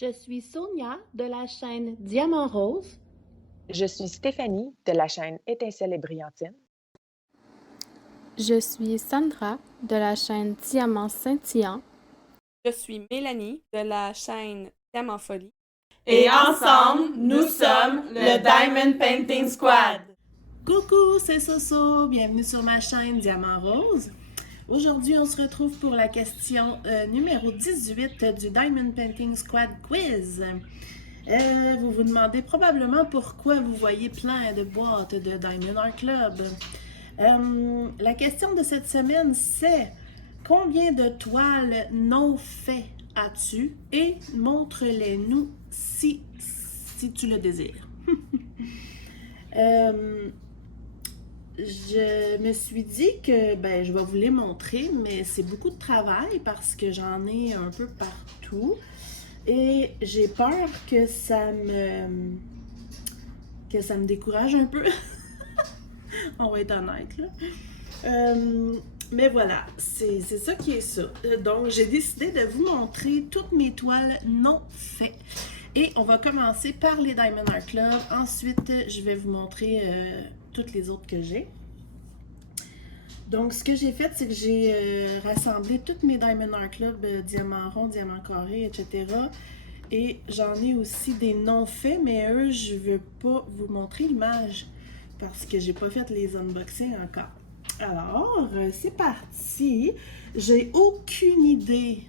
Je suis Sonia de la chaîne Diamant Rose. Je suis Stéphanie de la chaîne Étincelle et Brillantine. Je suis Sandra de la chaîne Diamant Scintillant. Je suis Mélanie de la chaîne Diamant Folie. Et ensemble, nous sommes le Diamond Painting Squad. Coucou, c'est Soso, bienvenue sur ma chaîne Diamant Rose. Aujourd'hui, on se retrouve pour la question numéro 18 du Diamond Painting Squad Quiz. Vous vous demandez probablement pourquoi vous voyez plein de boîtes de Diamond Art Club. La question de cette semaine, c'est combien de toiles non faites as-tu et montre-les-nous si tu le désires. Je me suis dit que je vais vous les montrer, mais c'est beaucoup de travail parce que j'en ai un peu partout et j'ai peur que ça me décourage un peu. On va être honnête là. Mais voilà, c'est ça qui est ça. Donc j'ai décidé de vous montrer toutes mes toiles non faites. Et on va commencer par les Diamond Art Club. Ensuite, je vais vous montrer toutes les autres que j'ai. Donc, ce que j'ai fait, c'est que j'ai rassemblé toutes mes Diamond Art Club, diamant rond, diamant carré, etc. Et j'en ai aussi des non faits, mais eux, je ne veux pas vous montrer l'image parce que j'ai pas fait les unboxings encore. Alors, c'est parti. J'ai aucune idée.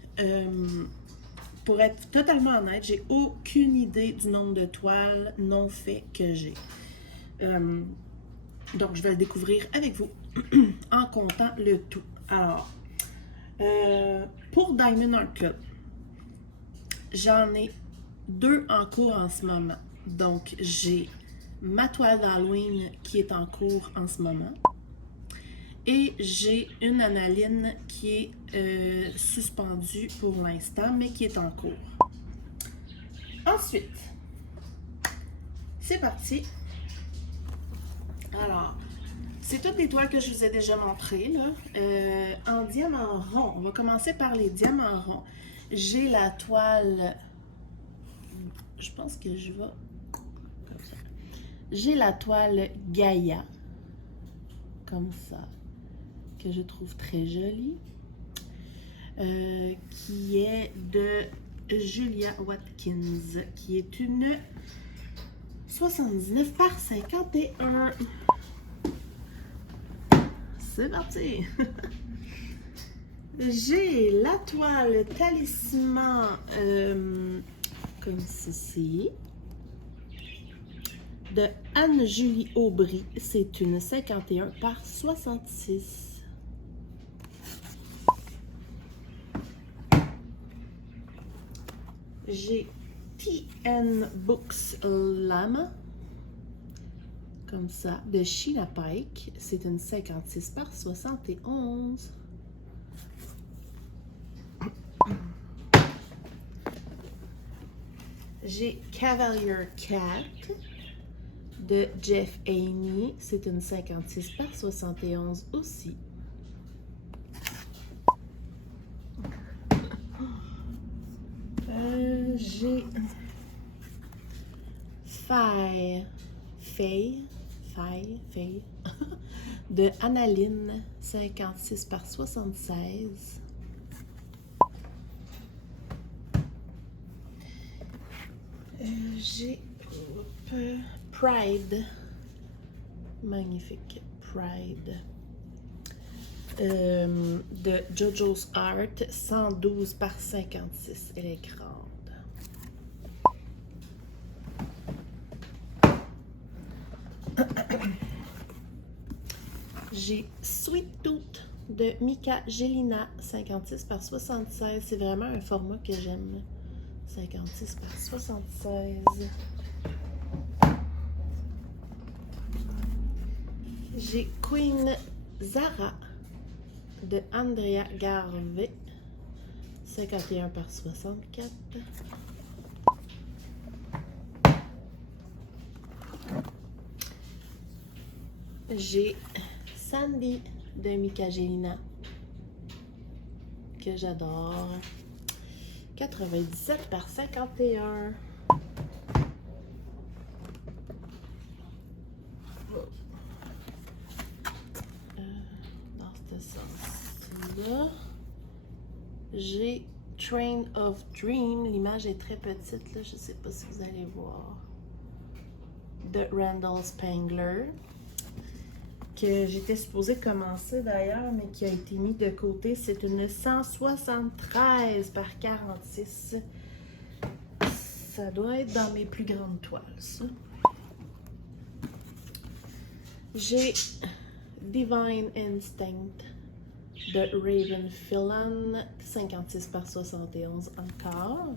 Pour être totalement honnête, j'ai aucune idée du nombre de toiles non faites que j'ai. Donc, je vais le découvrir avec vous en comptant le tout. Alors, pour Diamond Art Club, j'en ai 2 en cours en ce moment. Donc, j'ai ma toile d'Halloween qui est en cours en ce moment. Et j'ai une analine qui est suspendue pour l'instant, mais qui est en cours. Ensuite, c'est parti. Alors, c'est toutes les toiles que je vous ai déjà montrées, là. En diamant rond, on va commencer par les diamants ronds. J'ai la toile... Je pense que je vais... comme ça. J'ai la toile Gaïa, comme ça, que je trouve très jolie, qui est de Julia Watkins, qui est une 79 par 51. C'est parti! J'ai la toile Talisman comme ceci de Anne-Julie Aubry. C'est une 51 par 66. J'ai TN Books Lama, comme ça, de Sheila Pike. C'est une 56 par 71. J'ai Cavalier Cat de Jeff Haney. C'est une 56 par 71 aussi. J'ai Faye de Analine, 56 par 76. J'ai Pride, magnifique Pride, de JoJo's Art, 112 par 56. Elle est grande. J'ai Sweet Tooth de Mika Gelina, 56 par 76. C'est vraiment un format que j'aime. 56 par 76. J'ai Queen Zara de Andrea Garvey, 51 par 64. J'ai Sandy de Mika Gelina, que j'adore, 97 par 51. Dans ce sens-là, j'ai Train of Dream. L'image est très petite, là. Je ne sais pas si vous allez voir. De Randall Spangler. Que j'étais supposée commencer d'ailleurs, mais qui a été mis de côté. C'est une 173 par 46. Ça doit être dans mes plus grandes toiles, ça. J'ai Divine Instinct de Raven Phelan, 56 par 71 encore.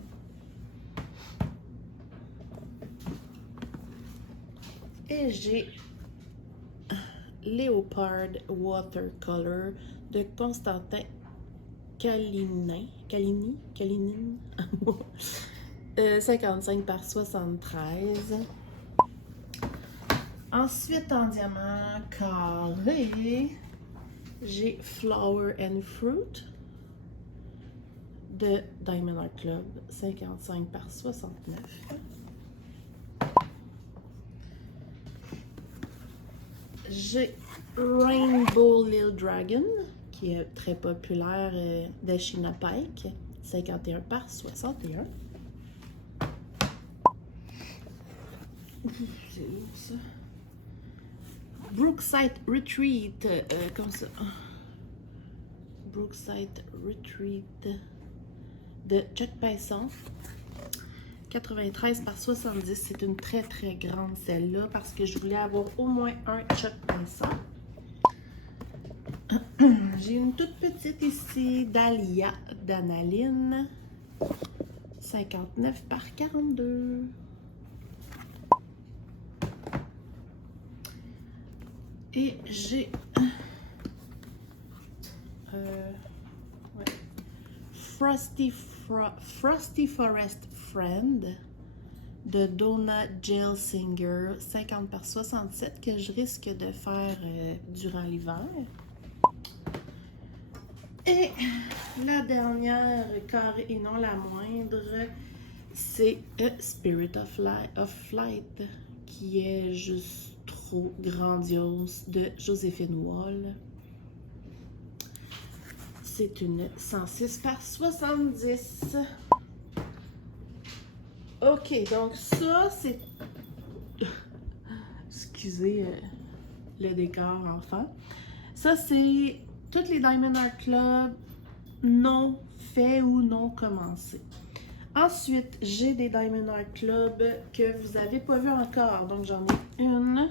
Et j'ai Leopard Watercolor de Constantin Kalinin. 55 par 73. Ensuite, en diamant carré, j'ai Flower and Fruit de Diamond Art Club, 55 par 69. J'ai Rainbow Little Dragon, qui est très populaire de Sheena Pike, 51 par 61. C'est où ça? Brookside Retreat, comme ça. Brookside Retreat de Chuck Pinson, 93 par 70. C'est une très très grande celle-là parce que je voulais avoir au moins un Chuck Pinson. J'ai une toute petite ici d'Alia d'Analine, 59 par 42. Et j'ai Frosty Forest Friend de Donna Gelsinger, 50 par 67, que je risque de faire durant l'hiver. Et la dernière, carré et non la moindre, c'est Spirit of Flight, qui est juste trop grandiose, de Joséphine Wall. C'est une 106 par 70. Ok, donc ça, c'est... Excusez le décor enfant. Ça, c'est toutes les Diamond Art Club non faits ou non commencés. Ensuite, j'ai des Diamond Art Club que vous n'avez pas vu encore. Donc, j'en ai une,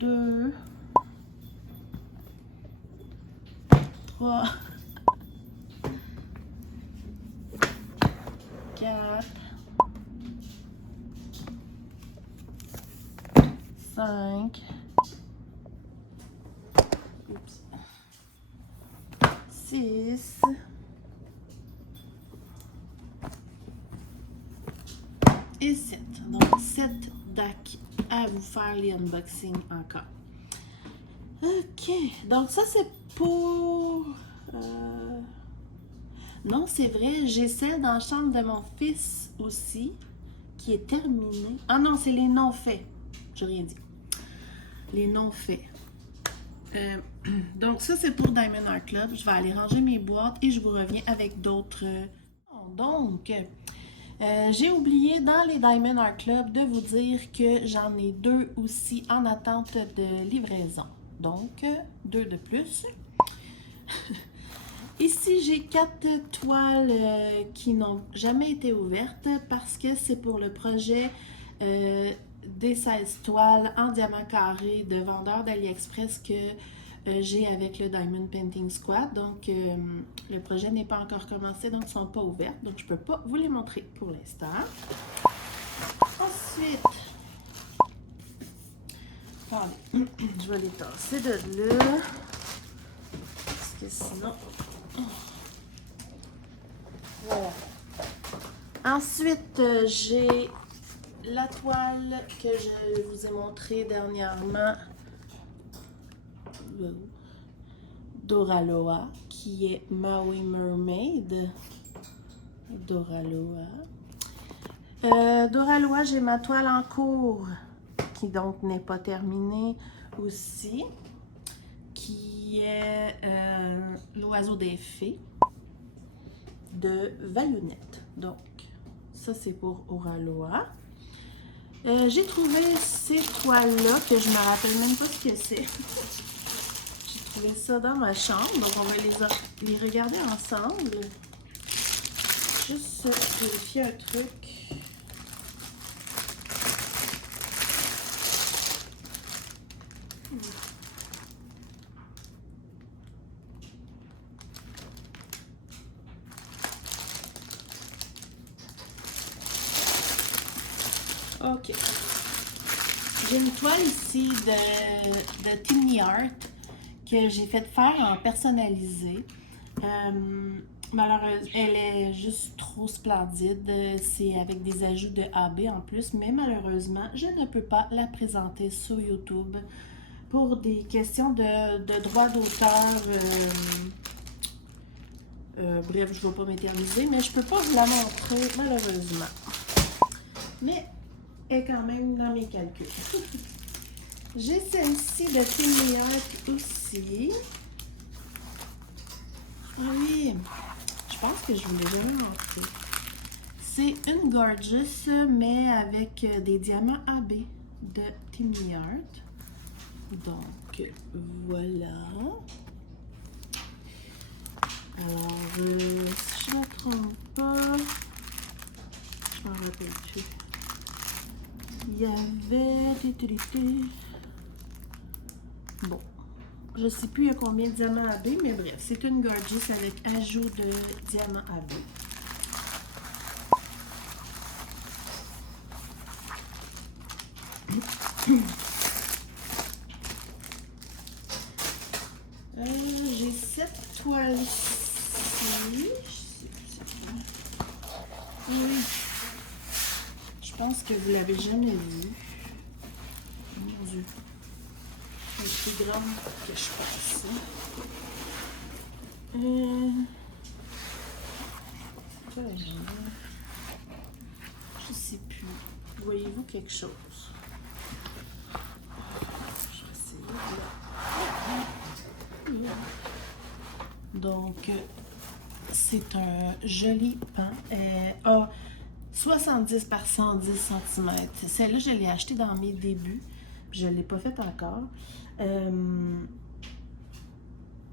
2, 3, 4, 5, 6, et 7. Donc 7 DAC à vous faire les unboxings encore. Ok, donc ça c'est pour... Non, c'est vrai, j'ai celle dans la chambre de mon fils aussi, qui est terminée. Ah non, c'est les non-faits. J'ai rien dit. Les non-faits. Donc ça, c'est pour Diamond Art Club. Je vais aller ranger mes boîtes et je vous reviens avec d'autres... Donc, j'ai oublié dans les Diamond Art Club de vous dire que j'en ai 2 aussi en attente de livraison. Donc, 2 de plus. Ici, j'ai 4 toiles qui n'ont jamais été ouvertes parce que c'est pour le projet des 16 toiles en diamant carré de vendeur d'AliExpress que j'ai avec le Diamond Painting Squad. Donc, le projet n'est pas encore commencé, donc ils ne sont pas ouverts. Donc, je ne peux pas vous les montrer pour l'instant. Ensuite, attendez, je vais les tasser de là. Parce que sinon... Voilà. Ensuite, j'ai la toile que je vous ai montrée dernièrement, Doraloa, qui est Maui Mermaid. Doraloa. Doraloa, j'ai ma toile en cours qui donc n'est pas terminée aussi, qui est l'oiseau des fées de Vallonnette. Donc, ça c'est pour Oraloa. J'ai trouvé ces toiles-là que je me rappelle même pas ce que c'est. J'ai trouvé ça dans ma chambre, donc on va les regarder ensemble. Juste vérifier un truc. Ok. J'ai une toile ici de Timney Art que j'ai fait faire en personnalisé. Malheureusement, elle est juste trop splendide. C'est avec des ajouts de AB en plus, mais malheureusement, je ne peux pas la présenter sur YouTube pour des questions de droit d'auteur. Bref, je ne vais pas m'éterniser, mais je ne peux pas vous la montrer malheureusement. Mais elle est quand même dans mes calculs. J'ai celle-ci de Timney Art aussi. Ah oui, je pense que je vous l'ai jamais montré. C'est une Gorgeous, mais avec des diamants AB de Timney Art. Donc, voilà. Alors, si je ne me trompe pas, je m'en rappelle plus. Il y avait... Bon. Je ne sais plus il y a combien de diamants AB, mais bref, c'est une Gorgeous avec ajout de diamants AB. J'ai cette toile ici. Oui. Je pense que vous l'avez jamais vue. Mon Dieu. Elle est plus grande que je pense. Je sais plus. Voyez-vous quelque chose? Je vais essayer de là. Donc, c'est un joli pan. A 70 par 110 cm. Celle-là, je l'ai achetée dans mes débuts. Je ne l'ai pas faite encore.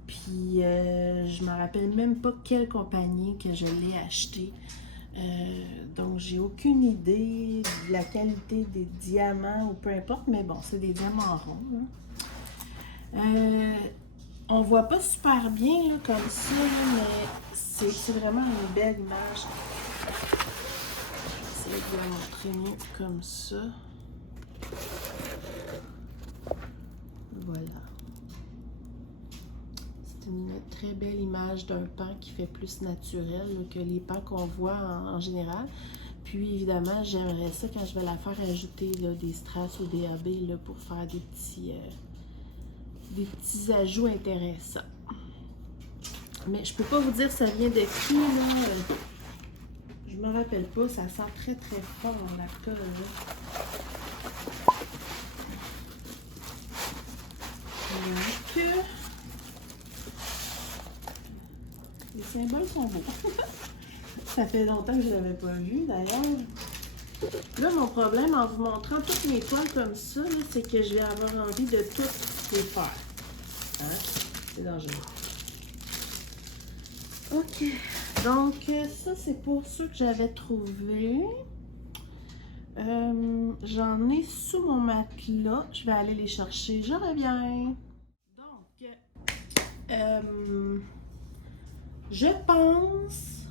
Puis, je me rappelle même pas quelle compagnie que je l'ai achetée. Donc, j'ai aucune idée de la qualité des diamants ou peu importe. Mais bon, c'est des diamants ronds. Hein. On voit pas super bien là, comme ça, là, mais c'est vraiment une belle image. Je vais essayer de la montrer mieux comme ça. Voilà. C'est une très belle image d'un pan qui fait plus naturel là, que les pans qu'on voit en général. Puis évidemment, j'aimerais ça quand je vais la faire ajouter là, des strass ou des AB là, pour faire des petits ajouts intéressants. Mais je peux pas vous dire ça vient de qui, là. Je me rappelle pas, ça sent très très fort la colle. Donc, les symboles sont beaux. Ça fait longtemps que je l'avais pas vu d'ailleurs. Là, mon problème en vous montrant toutes mes toiles comme ça, c'est que je vais avoir envie de toutes les faire. Hein? C'est dangereux. Ok. Donc, ça, c'est pour ceux que j'avais trouvés. J'en ai sous mon matelas. Je vais aller les chercher. Je reviens. Donc, je pense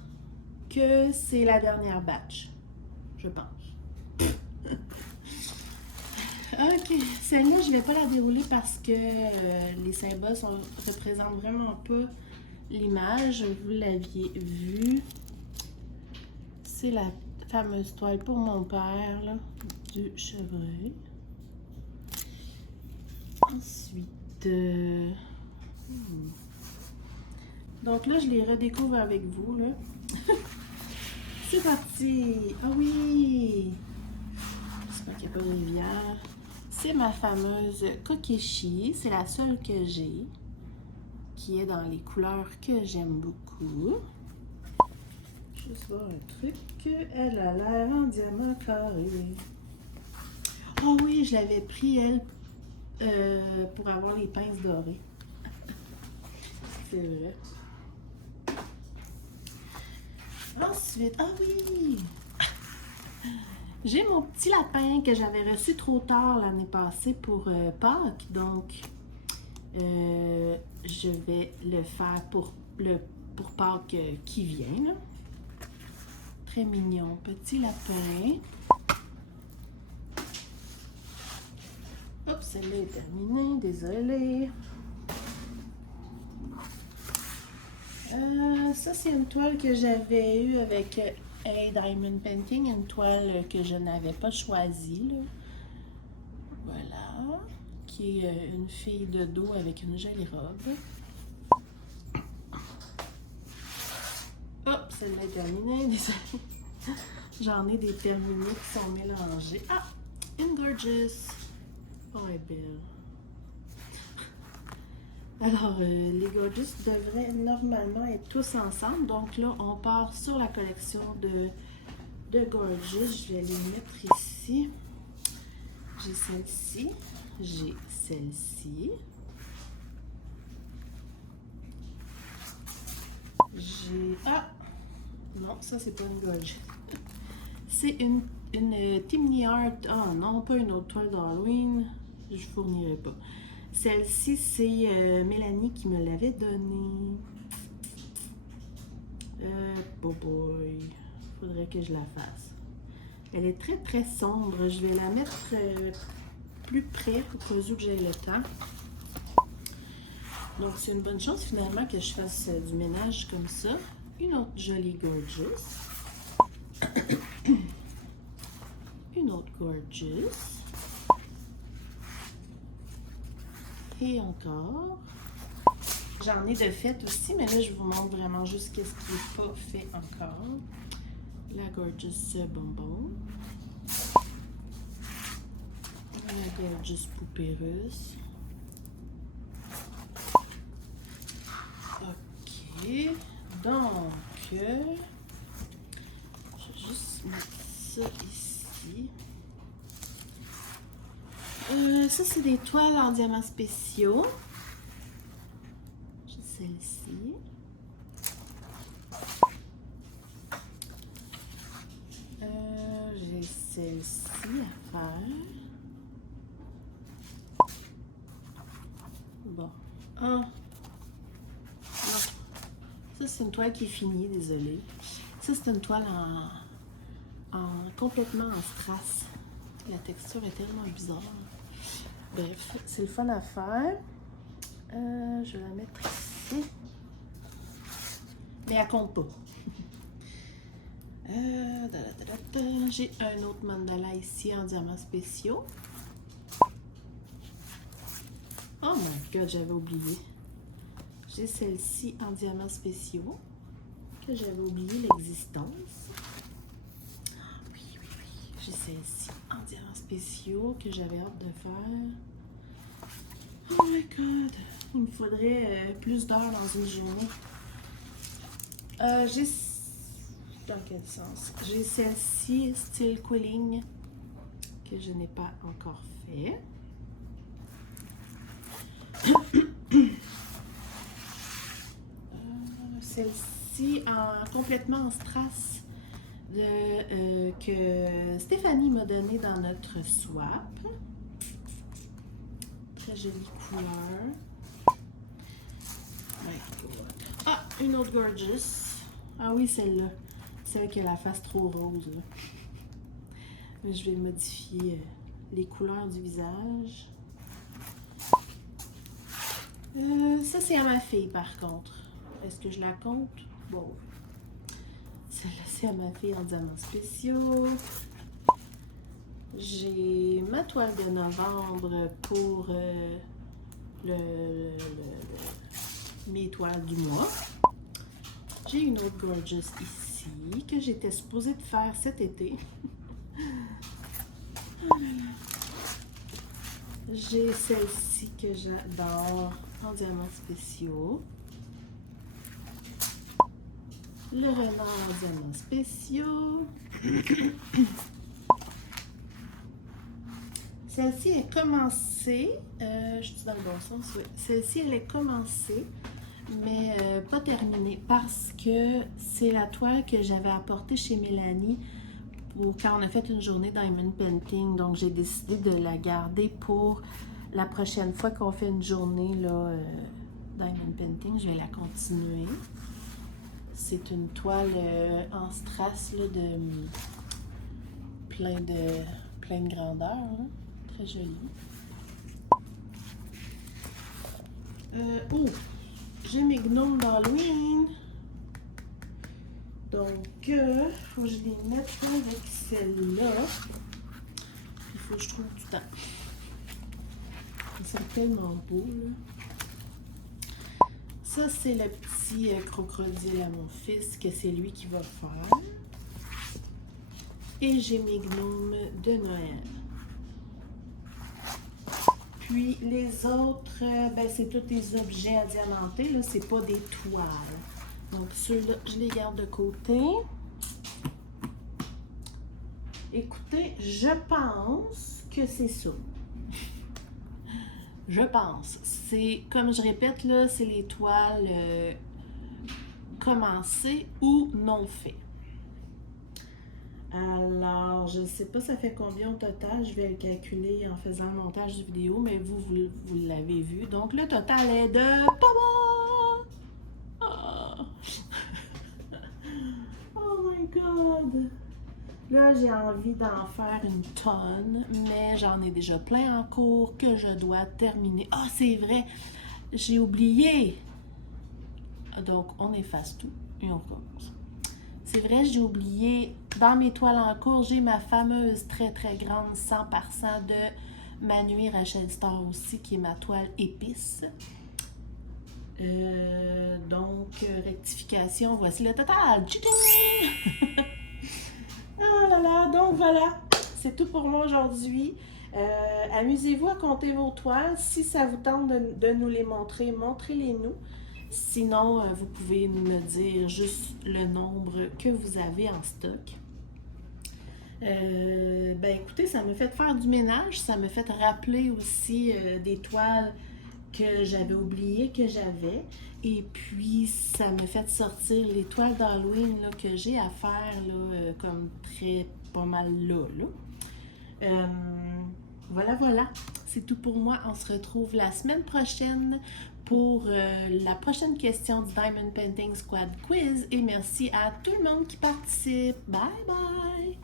que c'est la dernière batch. Je pense. Ok, celle-là, je ne vais pas la dérouler parce que les symboles ne représentent vraiment pas l'image. Vous l'aviez vu. C'est la fameuse toile pour mon père, là, du chevreuil. Ensuite, Donc là, je les redécouvre avec vous, là. C'est parti! Ah oui! J'espère qu'il n'y a pas de rivière. C'est ma fameuse Kokeshi. C'est la seule que j'ai, qui est dans les couleurs que j'aime beaucoup. Juste voir un truc. Elle a l'air en diamant carré. Oh oui, je l'avais pris, elle, pour avoir les pinces dorées. C'est vrai. Ensuite, ah oui! J'ai mon petit lapin que j'avais reçu trop tard l'année passée pour Pâques. Donc, je vais le faire pour Pâques qui vient, là. Très mignon, petit lapin. Hop, celle-là est terminée, désolée. Ça, c'est une toile que j'avais eue avec A Diamond Painting, une toile que je n'avais pas choisie, là. Voilà, qui est une fille de dos avec une jolie robe. Hop, celle-là est terminée, désolée. J'en ai des terminés qui sont mélangés. Ah, une Gorgeous. Oh, elle est belle. Alors, les Gorgeous devraient normalement être tous ensemble. Donc là, on part sur la collection de Gorgeous. Je vais les mettre ici. J'ai celle-ci. J'ai celle-ci. J'ai... Ah! Non, ça, c'est pas une Gorgeous. C'est une Timney Art. Ah non, pas une autre toile d'Halloween. Je fournirai pas. Celle-ci, c'est Mélanie qui me l'avait donnée. Oh boy. Faudrait que je la fasse. Elle est très très sombre. Je vais la mettre plus près au cas où j'ai le temps. Donc, c'est une bonne chose finalement que je fasse du ménage comme ça. Une autre jolie Gorgeous. Une autre Gorgeous. Et encore. J'en ai de fait aussi, mais là, je vous montre vraiment juste ce qui n'est pas fait encore. La Gorgeous bonbon. La Gorgeous poupée russe. Ok. Donc, je vais juste mettre ça ici. Ça, c'est des toiles en diamants spéciaux. J'ai celle-ci. J'ai celle-ci à faire. Bon. Ah. Non. Ça, c'est une toile qui est finie, désolée. Ça, c'est une toile complètement en strass. La texture est tellement bizarre. Bref, c'est le fun à faire. Je vais la mettre ici. Mais elle compte pas. J'ai un autre mandala ici en diamants spéciaux. Oh my god, j'avais oublié. J'ai celle-ci en diamants spéciaux. Que j'avais oublié l'existence. Oui. J'ai celle-ci en diamants spéciaux que j'avais hâte de faire. Oh my god! Il me faudrait plus d'heures dans une journée. J'ai... Dans quel sens? J'ai celle-ci, style quilling, que je n'ai pas encore fait. Celle-ci, complètement en strass, que Stéphanie m'a donné dans notre swap. Très jolie couleur. My God. Ah, une autre Gorgeous. Ah oui, celle-là. Celle qui a la face trop rose. Là. Je vais modifier les couleurs du visage. Ça, c'est à ma fille, par contre. Est-ce que je la compte? Bon. Celle-là, c'est à ma fille en diamants spéciaux. J'ai ma toile de novembre pour mes toiles du mois. J'ai une autre Gorgeous ici que j'étais supposée de faire cet été. J'ai celle-ci que j'adore en diamants spéciaux. Le renard en diamants spéciaux. Celle-ci est commencée. Je dis dans le bon sens, oui. Celle-ci, elle est commencée, mais pas terminée parce que c'est la toile que j'avais apportée chez Mélanie pour quand on a fait une journée Diamond Painting. Donc, j'ai décidé de la garder pour la prochaine fois qu'on fait une journée là, Diamond Painting. Je vais la continuer. C'est une toile en strass là, de plein de grandeur. Là. Très jolie. Oh! J'ai mes gnomes d'Halloween. Donc, il faut que je les mette avec celle-là. Il faut que je trouve du temps. Ils sont tellement beaux, là. Ça, c'est le petit crocodile à mon fils, que c'est lui qui va faire. Et j'ai mes gnomes de Noël. Puis, les autres, ben, c'est tous des objets à diamanter, là. C'est pas des toiles. Donc, ceux-là, je les garde de côté. Écoutez, je pense que c'est ça. Je pense. C'est, comme je répète, là, c'est les toiles commencées ou non faites. Alors, je ne sais pas ça fait combien au total. Je vais le calculer en faisant le montage de vidéo, mais vous l'avez vu. Donc, le total est de... Oh my God! Là, j'ai envie d'en faire une tonne, mais j'en ai déjà plein en cours que je dois terminer. Ah, c'est vrai! J'ai oublié! Donc, on efface tout et on recommence. C'est vrai, j'ai oublié, dans mes toiles en cours, j'ai ma fameuse très grande 100% de Manu Rachel Star aussi, qui est ma toile épice. Donc, rectification, voici le total. Ah là là, donc voilà, c'est tout pour moi aujourd'hui. Amusez-vous à compter vos toiles. Si ça vous tente de nous les montrer, montrez-les-nous. Sinon, vous pouvez me dire juste le nombre que vous avez en stock. Ben écoutez, ça me fait faire du ménage, ça me fait rappeler aussi des toiles que j'avais oubliées que j'avais. Et puis, ça me fait sortir les toiles d'Halloween que j'ai à faire, là, comme pas mal là. Voilà. C'est tout pour moi. On se retrouve la semaine prochaine pour la prochaine question du Diamond Painting Squad Quiz. Et merci à tout le monde qui participe. Bye bye!